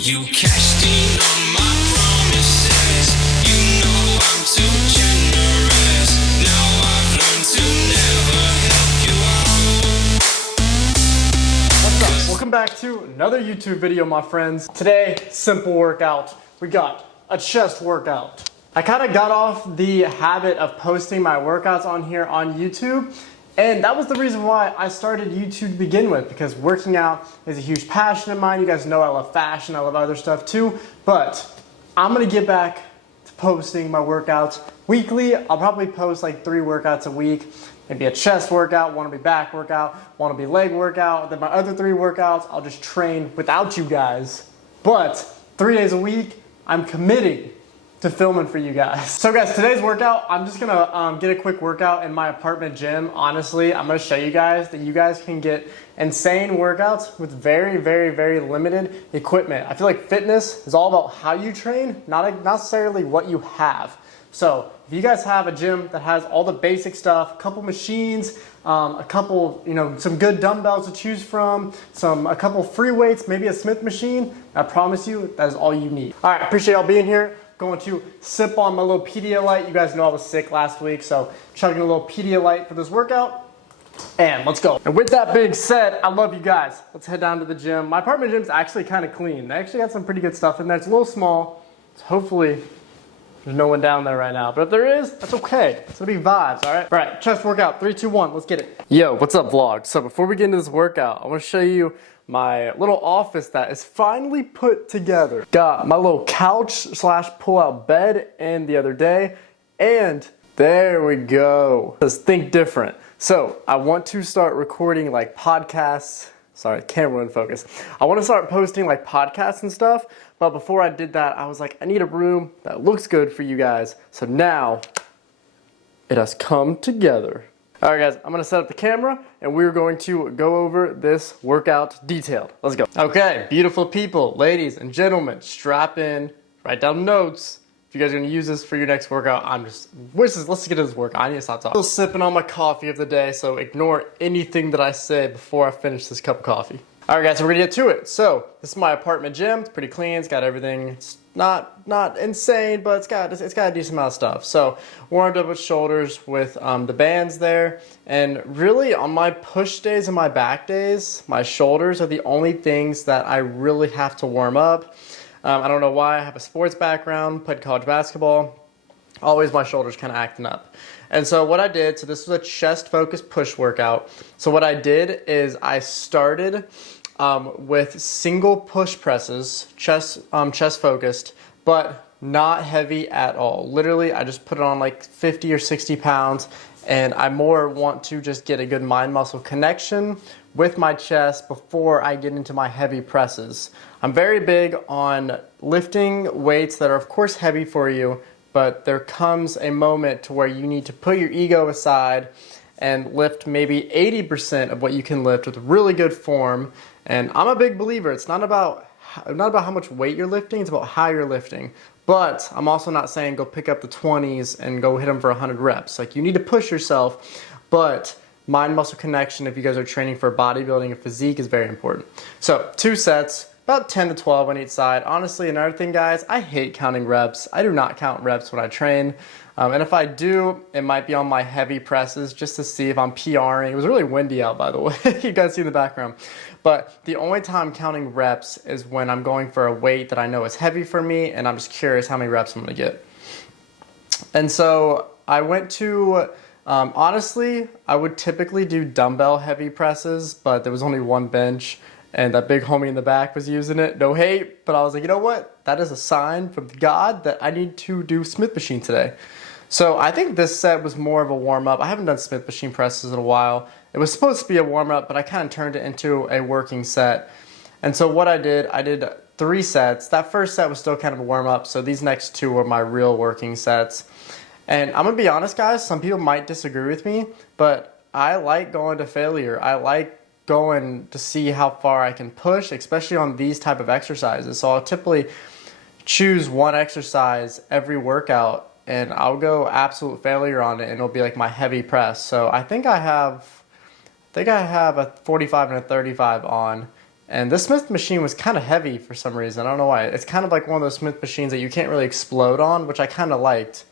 You cashed in on my promises. You know I'm too generous. Now I've learned to never help you out. What's up? Welcome back to another YouTube video, my friends. Today, simple workout. We got a chest workout. I kind of got off the habit of posting my workouts on here on YouTube. And that was the reason why I started YouTube to begin with, because working out is a huge passion of mine. You guys know I love fashion, I love other stuff too, but I'm gonna get back to posting my workouts weekly. I'll probably post like 3 workouts a week, maybe a chest workout, one will be back workout, one will be leg workout, then my other 3 workouts, I'll just train without you guys. But 3 days a week, I'm committing to filming for you guys. So guys, today's workout, I'm just gonna get a quick workout in my apartment gym. Honestly, I'm gonna show you guys that you guys can get insane workouts with very, very, very limited equipment. I feel like fitness is all about how you train, not necessarily what you have. So if you guys have a gym that has all the basic stuff, a couple machines, a couple, some good dumbbells to choose from, a couple free weights, maybe a Smith machine, I promise you that is all you need. All right, appreciate y'all being here. Going to sip on my little Pedialyte. You guys know I was sick last week, so chugging a little Pedialyte for this workout. And let's go. And with that being said, I love you guys. Let's head down to the gym. My apartment gym's actually kind of clean. They actually got some pretty good stuff in there. It's a little small, so hopefully there's no one down there right now. But if there is, that's okay. It's gonna be vibes, all right? All right, chest workout, 3, 2, 1, let's get it. Yo, what's up, vlog? So before we get into this workout, I wanna show you my little office that is finally put together. Got my little couch slash pull-out bed in the other day, and there we go. Let's think different. So I want to start recording like podcasts. Sorry, camera in focus. I want to start posting like podcasts and stuff, but before I did that, I was like, I need a room that looks good for you guys. So now it has come together. All right, guys, I'm gonna set up the camera and we're going to go over this workout detailed. Let's go. Okay, beautiful people, ladies and gentlemen, strap in, write down notes. If you guys are gonna use this for your next workout, let's get to this workout. I need to stop talking. Still sipping on my coffee of the day, so ignore anything that I say before I finish this cup of coffee. All right, guys, so we're gonna get to it. So this is my apartment gym. It's pretty clean. It's got everything. It's not insane, but it's got a decent amount of stuff. So warmed up with shoulders with the bands there, and really on my push days and my back days, my shoulders are the only things that I really have to warm up. I don't know why. I have a sports background, played college basketball. Always my shoulders kind of acting up. And so what I did, so this was a chest focused push workout. So what I did is I started with single push presses, chest focused, but not heavy at all. Literally, I just put it on like 50 or 60 pounds, and I more want to just get a good mind muscle connection with my chest before I get into my heavy presses. I'm very big on lifting weights that are of course heavy for you, but there comes a moment to where you need to put your ego aside and lift maybe 80% of what you can lift with really good form. And I'm a big believer, it's not about how much weight you're lifting, it's about how you're lifting. But I'm also not saying go pick up the 20s and go hit them for 100 reps. Like, you need to push yourself, but mind muscle connection, if you guys are training for bodybuilding and physique, is very important. So 2 sets, about 10 to 12 on each side. Honestly, another thing, guys, I hate counting reps. I do not count reps when I train. And if I do, it might be on my heavy presses just to see if I'm PRing. It was really windy out, by the way. You guys see in the background. But the only time I'm counting reps is when I'm going for a weight that I know is heavy for me, and I'm just curious how many reps I'm gonna get. And so I went to, honestly, I would typically do dumbbell heavy presses, but there was only one bench, and that big homie in the back was using it. No hate, but I was like, you know what? That is a sign from God that I need to do Smith machine today. So I think this set was more of a warm-up. I haven't done Smith machine presses in a while. It was supposed to be a warm-up, but I kind of turned it into a working set. And so what I did 3 sets. That first set was still kind of a warm-up, so these next 2 were my real working sets. And I'm gonna be honest, guys, some people might disagree with me, but I like going to failure. I like going to see how far I can push, especially on these type of exercises. So I'll typically choose one exercise every workout, and I'll go absolute failure on it, and it'll be like my heavy press. So I think I have a 45 and a 35 on, And this Smith machine was kind of heavy for some reason. I don't know why. It's kind of like one of those Smith machines that you can't really explode on, which I kind of liked.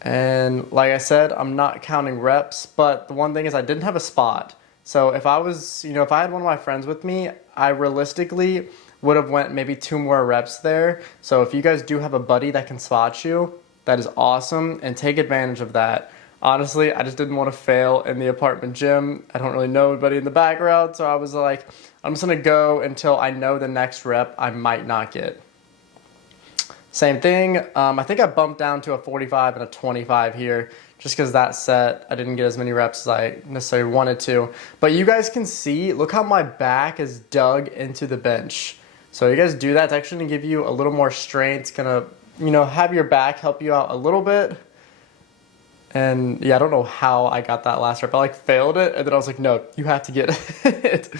And like I said, I'm not counting reps, but the one thing is I didn't have a spot. So if I was, if I had one of my friends with me, I realistically would have went maybe 2 more reps there. So if you guys do have a buddy that can spot you, that is awesome, and take advantage of that. Honestly, I just didn't want to fail in the apartment gym. I don't really know anybody in the background, so I was like, I'm just gonna go until I know the next rep I might not get. Same thing, I think I bumped down to a 45 and a 25 here, just because that set, I didn't get as many reps as I necessarily wanted to. But you guys can see, look how my back is dug into the bench. So you guys do that, it's actually gonna give you a little more strength. It's gonna, have your back help you out a little bit. And yeah, I don't know how I got that last rep. I failed it, and then I was like, no, you have to get it.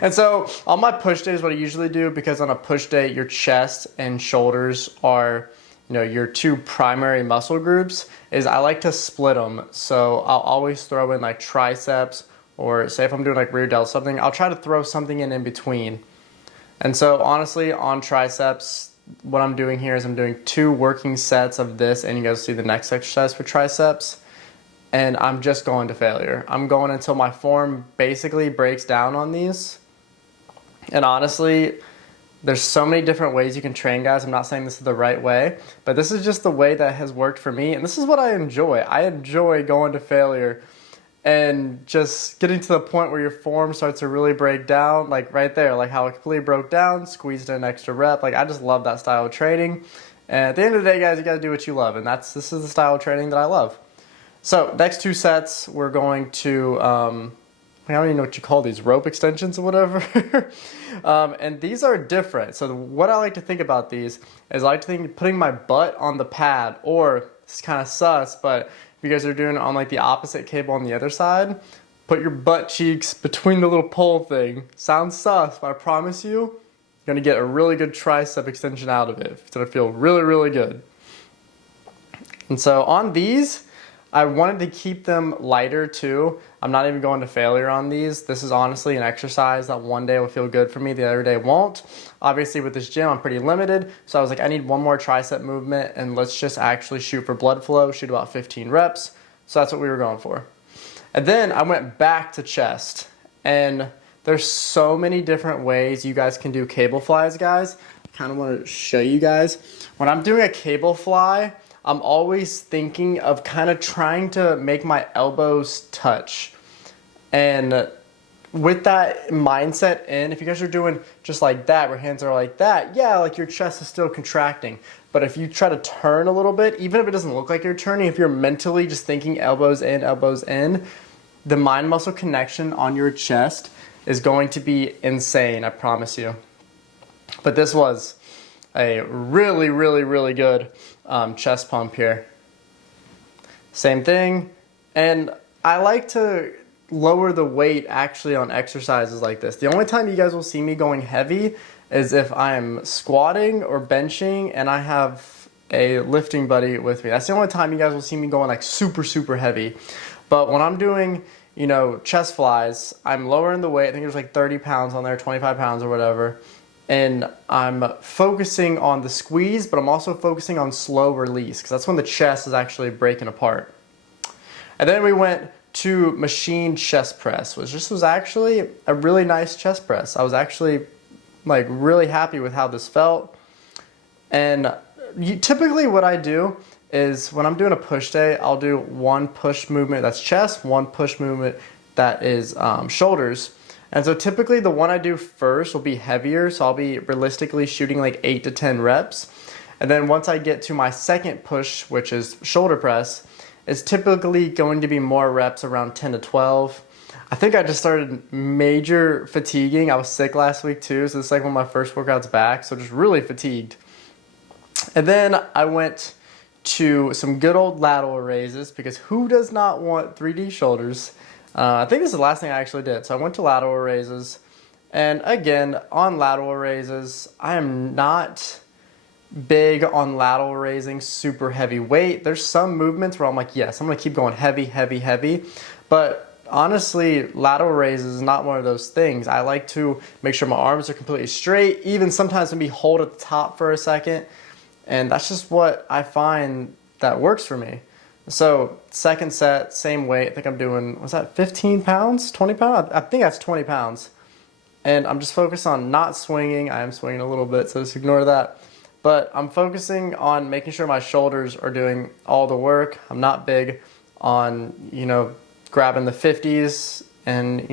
And so on my push days, what I usually do, because on a push day, your chest and shoulders are, your 2 primary muscle groups, is I like to split them. So I'll always throw in triceps, or say if I'm doing rear delt something, I'll try to throw something in between. And so honestly, on triceps, what I'm doing here is I'm doing 2 working sets of this, and you guys see the next exercise for triceps, and I'm just going to failure. I'm going until my form basically breaks down on these. And honestly, there's so many different ways you can train, guys. I'm not saying this is the right way, but this is just the way that has worked for me, and this is what I enjoy. I enjoy going to failure and just getting to the point where your form starts to really break down, right there, how it completely broke down, squeezed in an extra rep. I just love that style of training. And at the end of the day, guys, you gotta do what you love, and this is the style of training that I love. So next 2 sets, we're going to, I don't even know what you call these, rope extensions or whatever. And these are different. So what I like to think about these is I like to think putting my butt on the pad, or it's kind of sus, but if you guys are doing it on the opposite cable on the other side, put your butt cheeks between the little pole thing. Sounds sus, but I promise you, you're gonna get a really good tricep extension out of it. It's gonna feel really, really good. And so on these, I wanted to keep them lighter too. I'm not even going to failure on these. This is honestly an exercise that one day will feel good for me, the other day won't. Obviously with this gym, I'm pretty limited. So I was like, I need one more tricep movement, and let's just actually shoot for blood flow, shoot about 15 reps. So that's what we were going for. And then I went back to chest, and there's so many different ways you guys can do cable flies, guys. I kind of want to show you guys. When I'm doing a cable fly, I'm always thinking of kind of trying to make my elbows touch. And with that mindset if you guys are doing just like that, where hands are like that, yeah, your chest is still contracting. But if you try to turn a little bit, even if it doesn't look like you're turning, if you're mentally just thinking elbows in, the mind muscle connection on your chest is going to be insane, I promise you. But this was a really, really, really good chest pump here. Same thing, and I like to lower the weight actually on exercises like this. The only time you guys will see me going heavy is if I'm squatting or benching and I have a lifting buddy with me. That's the only time you guys will see me going super, super heavy. But when I'm doing, chest flies, I'm lowering the weight. I think there's 30 pounds on there, 25 pounds or whatever. And I'm focusing on the squeeze, but I'm also focusing on slow release, because that's when the chest is actually breaking apart. And then we went to machine chest press, which this was actually a really nice chest press. I was actually really happy with how this felt. And typically what I do is when I'm doing a push day, I'll do one push movement that's chest, one push movement that is shoulders. And so typically the one I do first will be heavier, so I'll be realistically shooting 8 to 10 reps. And then once I get to my second push, which is shoulder press, it's typically going to be more reps, around 10 to 12. I think I just started major fatiguing. I was sick last week too, so it's one of my first workouts back, so just really fatigued. And then I went to some good old lateral raises, because who does not want 3D shoulders? I think this is the last thing I actually did. So I went to lateral raises, and again, on lateral raises, I am not big on lateral raising super heavy weight. There's some movements where I'm like, yes, I'm gonna keep going heavy, heavy, heavy. But honestly, lateral raises is not one of those things. I like to make sure my arms are completely straight, even sometimes maybe hold at the top for a second. And that's just what I find that works for me. So second set, same weight. I think I'm doing, was that 15 pounds, 20 pounds? I think that's 20 pounds. And I'm just focused on not swinging. I am swinging a little bit, so just ignore that. But I'm focusing on making sure my shoulders are doing all the work. I'm not big on, grabbing the 50s, and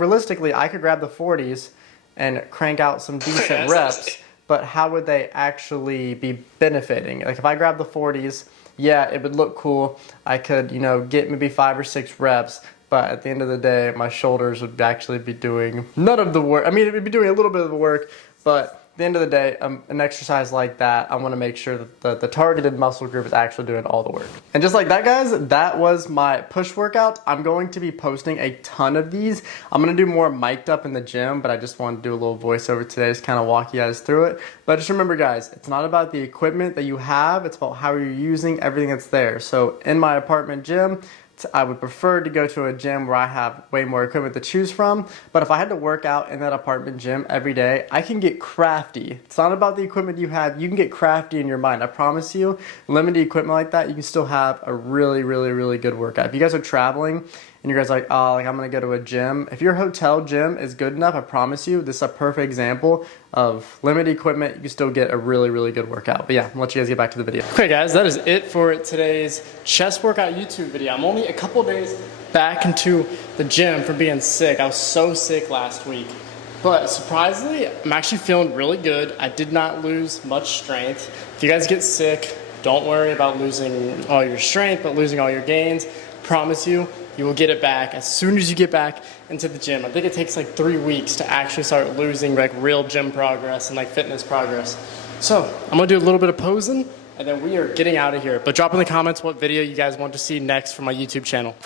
realistically, I could grab the 40s and crank out some decent reps, but how would they actually be benefiting? Like if I grab the 40s, yeah, it would look cool. I could, get maybe 5 or 6 reps, but at the end of the day, my shoulders would actually be doing none of the work. I mean, it would be doing a little bit of the work, but at the end of the day, an exercise like that, I want to make sure that the targeted muscle group is actually doing all the work. And just like that, guys, that was my push workout. I'm going to be posting a ton of these. I'm going to do more mic'd up in the gym, but I just wanted to do a little voiceover today, just kind of walk you guys through it. But just remember, guys, it's not about the equipment that you have. It's about how you're using everything that's there. So in my apartment gym, I would prefer to go to a gym where I have way more equipment to choose from, but if I had to work out in that apartment gym every day, I can get crafty. It's not about the equipment you have. You can get crafty in your mind. I promise you, limited equipment like that, you can still have a really, really, really good workout. If you guys are traveling and you guys are like, oh, I'm gonna go to a gym. If your hotel gym is good enough, I promise you, this is a perfect example of limited equipment. You can still get a really, really good workout. But yeah, I'll let you guys get back to the video. Okay guys, that is it for today's chest workout YouTube video. I'm only a couple days back into the gym from being sick. I was so sick last week. But surprisingly, I'm actually feeling really good. I did not lose much strength. If you guys get sick, don't worry about losing all your strength, but losing all your gains. Promise you, you will get it back as soon as you get back into the gym. I think it takes like 3 weeks to actually start losing like real gym progress and like fitness progress. So I'm gonna do a little bit of posing and then we are getting out of here. But drop in the comments what video you guys want to see next for my YouTube channel.